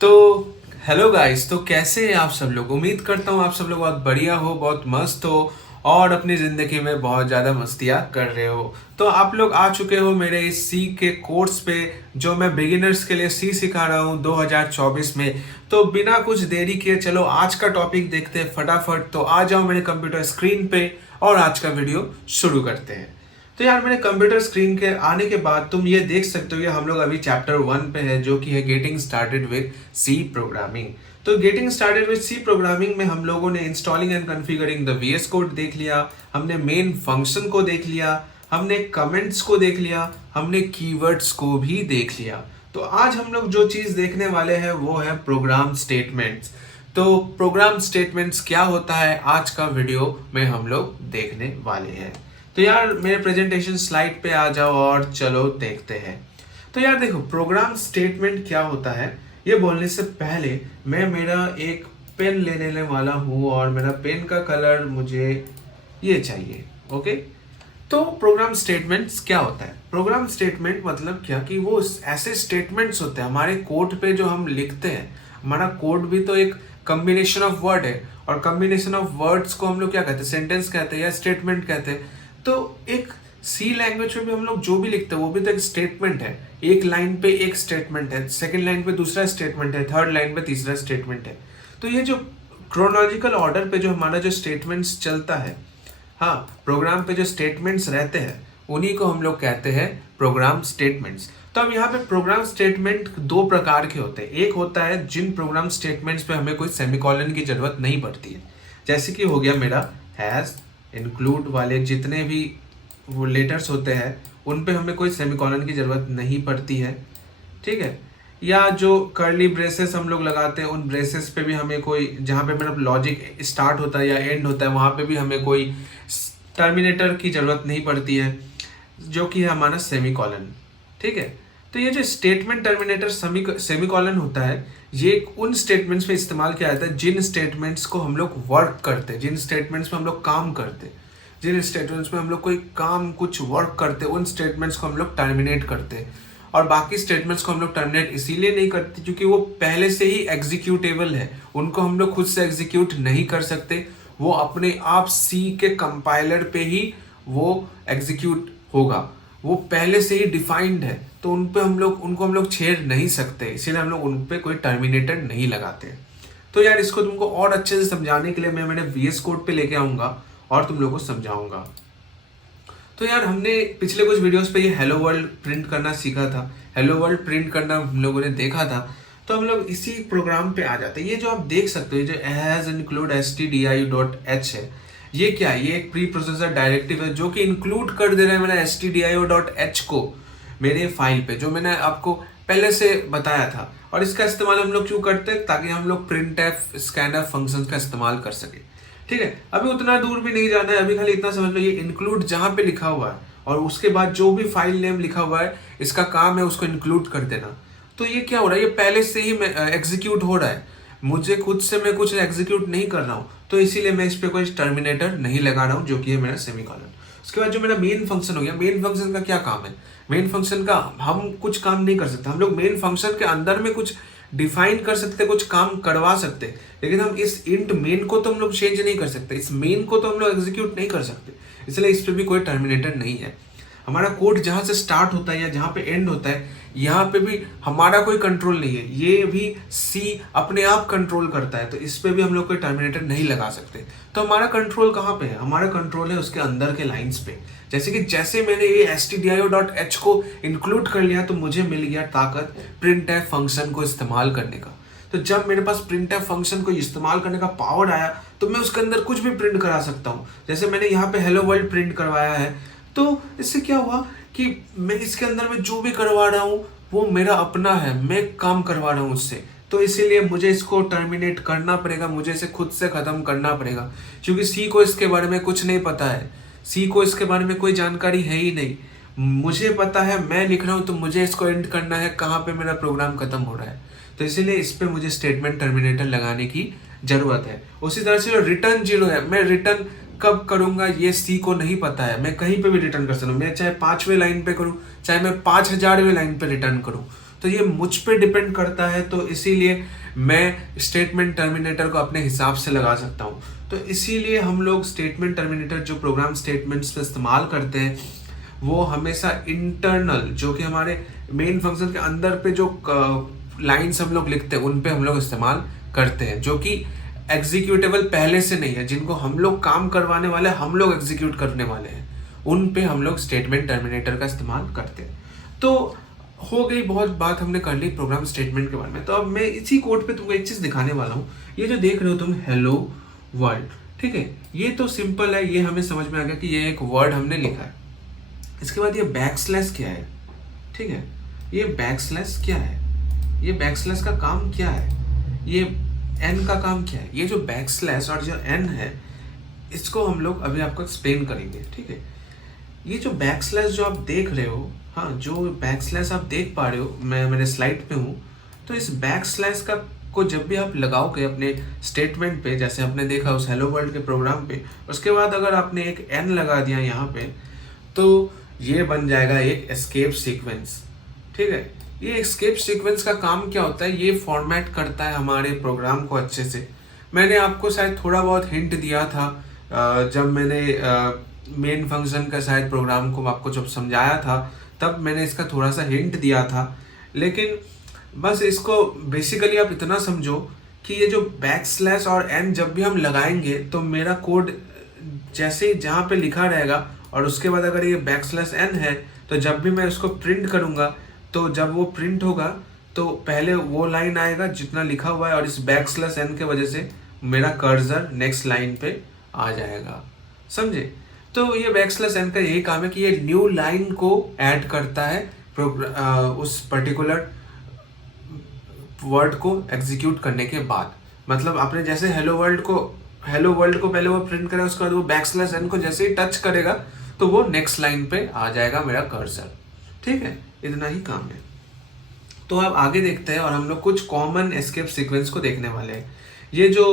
तो hello guys. तो कैसे हैं आप सब लोग। उम्मीद करता हूँ आप सब लोग बहुत बढ़िया हो, बहुत मस्त हो और अपनी ज़िंदगी में बहुत ज़्यादा मस्तियाँ कर रहे हो। तो आप लोग आ चुके हो मेरे इस सी के कोर्स पे, जो मैं बिगिनर्स के लिए सी सिखा रहा हूँ 2024 में। तो बिना कुछ देरी किए चलो आज का टॉपिक देखते हैं फटाफट। तो आ जाओ मेरे कंप्यूटर स्क्रीन पे और आज का वीडियो शुरू करते हैं। तो यार मेरे कंप्यूटर स्क्रीन के आने के बाद तुम ये देख सकते हो कि हम लोग अभी चैप्टर 1 पे है, जो कि है getting started with C programming. तो getting started with C programming में हम लोगों ने installing and configuring the VS Code देख लिया, हमने मेन फंक्शन को देख लिया, हमने कमेंट्स को देख लिया, हमने कीवर्ड्स को भी देख लिया। तो आज हम लोग जो चीज़ देखने वाले हैं वो है प्रोग्राम स्टेटमेंट्स। तो प्रोग्राम स्टेटमेंट्स क्या होता है आज का वीडियो में हम लोग देखने वाले हैं। तो यार मेरे प्रेजेंटेशन स्लाइड पे आ जाओ और चलो देखते हैं। तो यार देखो, प्रोग्राम स्टेटमेंट क्या होता है ये बोलने से पहले मैं मेरा एक पेन ले लेने वाला हूँ और मेरा पेन का कलर मुझे ये चाहिए। ओके। तो प्रोग्राम स्टेटमेंट्स क्या होता है। प्रोग्राम स्टेटमेंट मतलब क्या कि वो ऐसे स्टेटमेंट्स होते हैं हमारे कोड पे जो हम लिखते हैं। हमारा कोड भी तो एक कम्बिनेशन ऑफ वर्ड है और कम्बिनेशन ऑफ वर्ड्स को हम लोग क्या कहते हैं, सेंटेंस कहते हैं या स्टेटमेंट कहते हैं। तो एक सी लैंग्वेज में भी हम लोग जो भी लिखते हैं वो भी तो एक स्टेटमेंट है। एक लाइन पे एक स्टेटमेंट है, सेकंड लाइन पे दूसरा स्टेटमेंट है, थर्ड लाइन पे तीसरा स्टेटमेंट है। तो ये जो क्रोनोलॉजिकल ऑर्डर पे जो हमारा जो स्टेटमेंट्स चलता है, हाँ, प्रोग्राम पे जो स्टेटमेंट्स रहते हैं उन्हीं को हम लोग कहते हैं प्रोग्राम स्टेटमेंट्स। तो अब यहाँ पे प्रोग्राम स्टेटमेंट दो प्रकार के होते हैं। एक होता है जिन प्रोग्राम स्टेटमेंट्स पे हमें कोई सेमीकोलन की जरूरत नहीं पड़ती है, जैसे कि हो गया मेरा हैज़, इंक्लूड वाले जितने भी वो लेटर्स होते हैं उन पे हमें कोई सेमीकोलन की ज़रूरत नहीं पड़ती है। ठीक है। या जो कर्ली ब्रेसेस हम लोग लगाते हैं उन ब्रेसेस पे भी हमें कोई, जहाँ पे मेरा लॉजिक स्टार्ट होता है या एंड होता है वहाँ पे भी हमें कोई टर्मिनेटर की ज़रूरत नहीं पड़ती है, जो कि है हमारा सेमीकोलन। ठीक है। तो ये जो स्टेटमेंट टर्मिनेटर सेमीकोलन होता है ये उन स्टेटमेंट्स पे इस्तेमाल किया जाता है जिन स्टेटमेंट्स को हम लोग वर्क करते हैं, जिन स्टेटमेंट्स में हम लोग काम करते हैं, जिन स्टेटमेंट्स में हम लोग कोई काम कुछ वर्क करते हैं उन स्टेटमेंट्स को हम लोग टर्मिनेट करते हैं। और बाकी स्टेटमेंट्स को हम लोग टर्मिनेट इसीलिए नहीं करते क्योंकि वो पहले से ही एग्जीक्यूटेबल है, उनको हम लोग खुद से एग्जीक्यूट नहीं कर सकते। वो अपने आप सी के कंपाइलर पे ही वो एग्जीक्यूट होगा, वो पहले से ही डिफाइंड है। तो उन पे उनको हम लोग छेड़ नहीं सकते, इसीलिए हम लोग उन पे कोई टर्मिनेटर नहीं लगाते। तो यार इसको तुमको और अच्छे से समझाने के लिए मैं मेरे वीएस कोड पे लेके आऊँगा और तुम लोगों को समझाऊंगा। तो यार हमने पिछले कुछ वीडियोस पे ये हेलो वर्ल्ड प्रिंट करना सीखा था, हेलो वर्ल्ड प्रिंट करना हम लोगों ने देखा था। तो हम लोग इसी प्रोग्राम पे आ जाते हैं। ये जो आप देख सकते हो, ये जो हैज इंक्लूड stdio.h है, ये क्या है, ये एक प्री प्रोसेसर डायरेक्टिव है जो कि इंक्लूड कर दे रहा है मेरा stdio.h को मेरे फाइल पे, जो मैंने आपको पहले से बताया था। और इसका इस्तेमाल हम लोग क्यों करते हैं, ताकि हम लोग प्रिंट एफ स्कैनफ फंक्शन का इस्तेमाल कर सके। ठीक है। अभी उतना दूर भी नहीं जाना है, अभी खाली इतना समझ लो ये इंक्लूड जहां पे लिखा हुआ है और उसके बाद जो भी फाइल नेम लिखा हुआ है इसका काम है उसको इंक्लूड कर देना। तो ये क्या हो रहा है, ये पहले से ही एग्जीक्यूट हो रहा है, मुझे खुद से मैं कुछ एग्जीक्यूट नहीं कर रहा हूँ। तो इसीलिए मैं इस पर कोई टर्मिनेटर नहीं लगा रहा हूँ, जो कि है मेरा सेमीकोलन। उसके बाद जो मेरा मेन फंक्शन हो गया, मेन फंक्शन का क्या काम है। मेन फंक्शन का हम कुछ काम नहीं कर सकते, हम लोग मेन फंक्शन के अंदर में कुछ डिफाइन कर सकते, कुछ काम करवा सकते, लेकिन हम इस इंट मेन को तो हम लोग चेंज नहीं कर सकते, इस मेन को तो हम लोग एग्जीक्यूट नहीं कर सकते। इसलिए इस पर भी कोई टर्मिनेटर नहीं है। हमारा कोड जहाँ से स्टार्ट होता है या जहाँ पे एंड होता है यहाँ पे भी हमारा कोई कंट्रोल नहीं है, ये भी सी अपने आप कंट्रोल करता है। तो इस पे भी हम लोग कोई टर्मिनेटर नहीं लगा सकते। तो हमारा कंट्रोल कहाँ पे है, हमारा कंट्रोल है उसके अंदर के लाइंस पे। जैसे मैंने ये stdio.h को इंक्लूड कर लिया तो मुझे मिल गया ताकत printf फंक्शन को इस्तेमाल करने का। तो जब मेरे पास printf फंक्शन को इस्तेमाल करने का पावर आया तो मैं उसके अंदर कुछ भी प्रिंट करा सकता हूँ। जैसे मैंने यहाँ पे हेलो वर्ल्ड प्रिंट करवाया है, तो इससे क्या हुआ कि मैं इसके अंदर में जो भी करवा रहा हूँ वो मेरा अपना है, मैं काम करवा रहा हूँ उससे। तो इसीलिए मुझे इसको टर्मिनेट करना पड़ेगा, मुझे इसे खुद से ख़त्म करना पड़ेगा, क्योंकि सी को इसके बारे में कुछ नहीं पता है, सी को इसके बारे में कोई जानकारी है ही नहीं। मुझे पता है, मैं लिख रहा हूँ तो मुझे इसको एंड करना है कहाँ पे मेरा प्रोग्राम खत्म हो रहा है। तो इसीलिए इस पे मुझे स्टेटमेंट टर्मिनेटर लगाने की ज़रूरत है। उसी तरह से जो रिटर्न जीरो है, मैं रिटर्न कब करूंगा ये सी को नहीं पता है, मैं कहीं पे भी रिटर्न कर सकता हूँ, मैं चाहे 5वें लाइन पे करूँ चाहे मैं 5000वें लाइन पे रिटर्न करूँ। तो तो ये मुझ पे डिपेंड करता है, तो इसीलिए मैं स्टेटमेंट टर्मिनेटर को अपने हिसाब से लगा सकता हूँ। तो इसीलिए हम लोग स्टेटमेंट टर्मिनेटर जो प्रोग्राम स्टेटमेंट्स पे इस्तेमाल करते हैं वो हमेशा इंटरनल, जो कि हमारे मेन फंक्शन के अंदर पे जो लाइन्स हम लोग लिखते हैं उन पे हम लोग इस्तेमाल करते हैं, जो कि एग्जीक्यूटेबल पहले से नहीं है, जिनको हम लोग काम करवाने वाले, हम लोग एग्जीक्यूट करने वाले हैं, उन पे हम लोग स्टेटमेंट टर्मिनेटर का इस्तेमाल करते हैं। तो हो गई बहुत बात हमने कर ली प्रोग्राम स्टेटमेंट के बारे में। तो अब मैं इसी कोड पे तुमको एक चीज़ दिखाने वाला हूँ। ये जो देख रहे हो तुम, हेलो वर्ल्ड, ठीक है, ये तो सिंपल है, ये हमें समझ में आ गया कि ये एक वर्ड हमने लिखा है। इसके बाद ये बैक स्लैश क्या है, ठीक है, ये बैक स्लैश क्या है, ये बैक स्लैश का काम क्या है, ये एन का काम क्या है। ये जो बैक स्लैश और जो एन है इसको हम लोग अभी आपको एक्सप्लेन करेंगे, ठीक है। ये जो बैक स्लैश जो आप देख रहे हो, हाँ, जो बैक स्लैश आप देख पा रहे हो, मैं मेरे स्लाइड पे हूँ, तो इस बैक स्लैश का को जब भी आप लगाओगे अपने स्टेटमेंट पे, जैसे आपने देखा उस हेलो वर्ल्ड के प्रोग्राम पे, उसके बाद अगर आपने एक एन लगा दिया यहाँ पे, तो ये बन जाएगा एक एस्केप सीक्वेंस, ठीक है। ये एस्केप सीक्वेंस का काम क्या होता है, ये फॉर्मेट करता है हमारे प्रोग्राम को अच्छे से। मैंने आपको शायद थोड़ा बहुत हिंट दिया था जब मैंने मेन फंक्शन का शायद प्रोग्राम को आपको जब समझाया था, तब मैंने इसका थोड़ा सा हिंट दिया था। लेकिन बस इसको बेसिकली आप इतना समझो कि ये जो बैक स्लैश और एन जब भी हम लगाएंगे तो मेरा कोड जैसे ही जहाँ पे लिखा रहेगा और उसके बाद अगर ये बैक स्लैश एन है, तो जब भी मैं उसको प्रिंट करूँगा तो जब वो प्रिंट होगा तो पहले वो लाइन आएगा जितना लिखा हुआ है, और इस बैक स्लैश एन के वजह से मेरा कर्सर नेक्स्ट लाइन पे आ जाएगा, समझे। तो ये बैक स्लैश एन का यही काम है कि ये न्यू लाइन को ऐड करता है उस पर्टिकुलर वर्ड को एग्जीक्यूट करने के बाद। मतलब आपने जैसे हेलो वर्ल्ड को पहले वो प्रिंट करेगा, उसके बाद वो बैक स्लैश एन को जैसे ही टच करेगा तो वो नेक्स्ट लाइन पे आ जाएगा मेरा कर्सर, ठीक है। इतना ही काम है। तो अब आगे देखते हैं और हम लोग कुछ कॉमन एस्केप सीक्वेंस को देखने वाले हैं। ये जो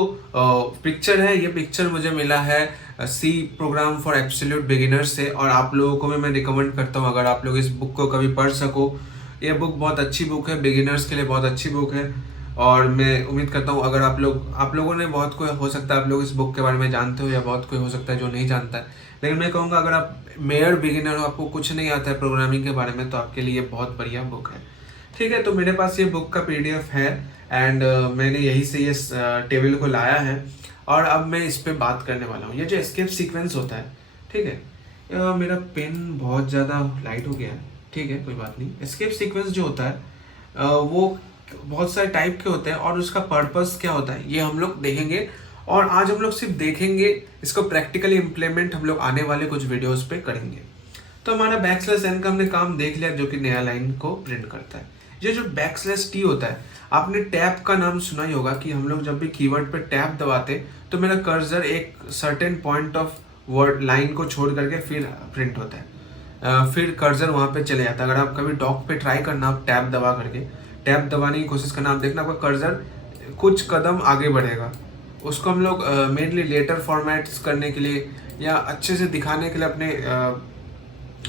पिक्चर है, ये पिक्चर मुझे मिला है C program for absolute beginners से, और आप लोगों को भी मैं रिकमेंड करता हूँ अगर आप लोग इस बुक को कभी पढ़ सको। ये बुक बहुत अच्छी बुक है, बिगिनर्स के लिए बहुत अच्छी बुक है, और मैं उम्मीद करता हूँ अगर आप लोगों ने, बहुत कोई हो सकता है आप लोग इस बुक के बारे में जानते हो, या बहुत कोई हो सकता है जो नहीं जानता है, लेकिन मैं कहूँगा अगर आप मेयर बिगिनर हो, आपको कुछ नहीं आता है प्रोग्रामिंग के बारे में, तो आपके लिए बहुत बढ़िया बुक है, ठीक है। तो मेरे पास ये बुक का PDF है, एंड मैंने यहीं से ये टेबल को लाया है, और अब मैं इस पे बात करने वाला हूँ। ये जो एस्केप सीक्वेंस होता है, ठीक है, मेरा पेन बहुत ज़्यादा लाइट हो गया है, ठीक है, कोई बात नहीं। एस्केप सीक्वेंस जो होता है वो बहुत सारे टाइप के होते हैं, और उसका पर्पस क्या होता है ये हम लोग देखेंगे, और आज हम लोग सिर्फ देखेंगे, इसको प्रैक्टिकली इम्प्लीमेंट हम लोग आने वाले कुछ वीडियोस पे करेंगे। तो हमारा बैक स्लैश एन का हमने काम देख लिया, जो कि नया लाइन को प्रिंट करता है। ये जो बैक स्लैश टी होता है, आपने टैब का नाम सुना ही होगा कि हम लोग जब भी कीवर्ड पे टैब दबाते तो मेरा कर्सर एक certain point of word line को छोड़ करके फिर प्रिंट होता है, फिर कर्सर वहाँ पे चले जाता है। अगर आप कभी डॉक पे ट्राई करना, आप टैब दबा करके टैब दबाने की कोशिश करना, आप देखना आपका कर्सर कुछ कदम आगे बढ़ेगा। उसको हम लोग मेनली लेटर फॉर्मेट्स करने के लिए या अच्छे से दिखाने के लिए अपने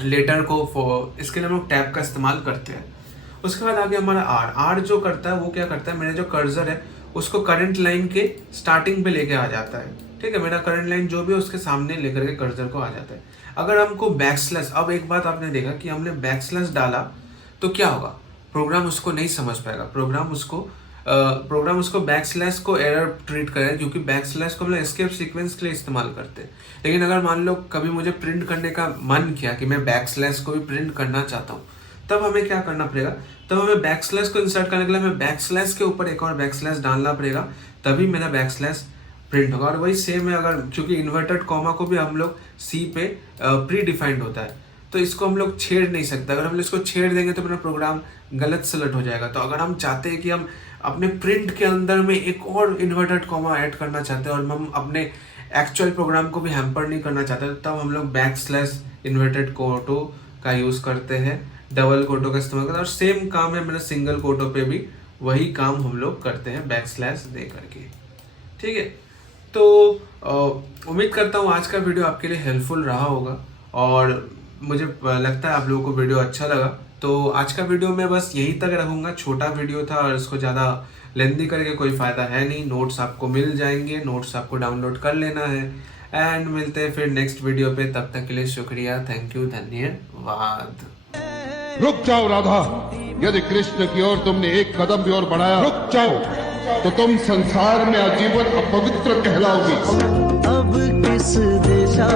लेटर को, इसके लिए हम लोग टैब का इस्तेमाल करते हैं। उसके बाद आगे हमारा आर जो करता है वो क्या करता है, मेरा जो कर्सर है उसको करंट लाइन के स्टार्टिंग पे लेके आ जाता है, ठीक है। मेरा करंट लाइन जो भी है उसके सामने लेकर के कर्सर को आ जाता है। अगर हमको बैक स्लैश, अब एक बात आपने देखा कि हमने बैक स्लैश डाला तो क्या होगा, प्रोग्राम उसको नहीं समझ पाएगा, प्रोग्राम उसको बैक स्लैश को एरर ट्रीट करेगा, क्योंकि बैक स्लैश को हम लोग एस्केप सीक्वेंस के लिए इस्तेमाल करते हैं। लेकिन अगर मान लो कभी मुझे प्रिंट करने का मन किया कि मैं बैक स्लैश को भी प्रिंट करना चाहता हूँ, तब हमें क्या करना पड़ेगा, तब हमें बैक स्लैश को इंसर्ट करने के लिए हमें बैक स्लैश के ऊपर एक और बैक स्लैश डालना पड़ेगा, तभी मेरा बैक स्लैश प्रिंट होगा। और वही सेम है, अगर क्योंकि इन्वर्टेड कॉमा को भी हम लोग सी पे प्री डिफाइंड होता है, तो इसको हम लोग छेड़ नहीं सकते। अगर हम इसको छेड़ देंगे तो मेरा प्रोग्राम गलत सेलेक्ट हो जाएगा। तो अगर हम चाहते हैं कि हम अपने प्रिंट के अंदर में एक और इन्वर्टेड कॉमा ऐड करना चाहते हैं और हम अपने एक्चुअल प्रोग्राम को भी हैम्पर नहीं करना चाहते, तब हम लोग बैक स्लैश इन्वर्टेड कोटो का यूज़ करते हैं, डबल कोटो का इस्तेमाल करते हैं। और सेम काम है मेरा सिंगल कोटो पे भी, वही काम हम लोग करते हैं बैक स्लैश दे करके, ठीक है। तो उम्मीद करता हूँ आज का वीडियो आपके लिए हेल्पफुल रहा होगा, और मुझे लगता है आप लोगों को वीडियो अच्छा लगा। तो तो आज का वीडियो मैं बस यही तक रखूँगा, छोटा वीडियो था और इसको ज़्यादा लेंदी करके कोई फ़ायदा है नहीं। नोट्स आपको मिल जाएंगे, नोट्स आपको डाउनलोड कर लेना है। एंड मिलते हैं फिर नेक्स्ट वीडियो पे, तब तक के लिए शुक्रिया, थैंक यू, धन्यवाद। रुक जाओ राधा, यदि कृष्ण की ओर तुमने एक कदम भी और बढ़ाया, रुक जाओ, तो तुम संसार में आजीवन अपवित्र कहलाओगी। अब किस दिशा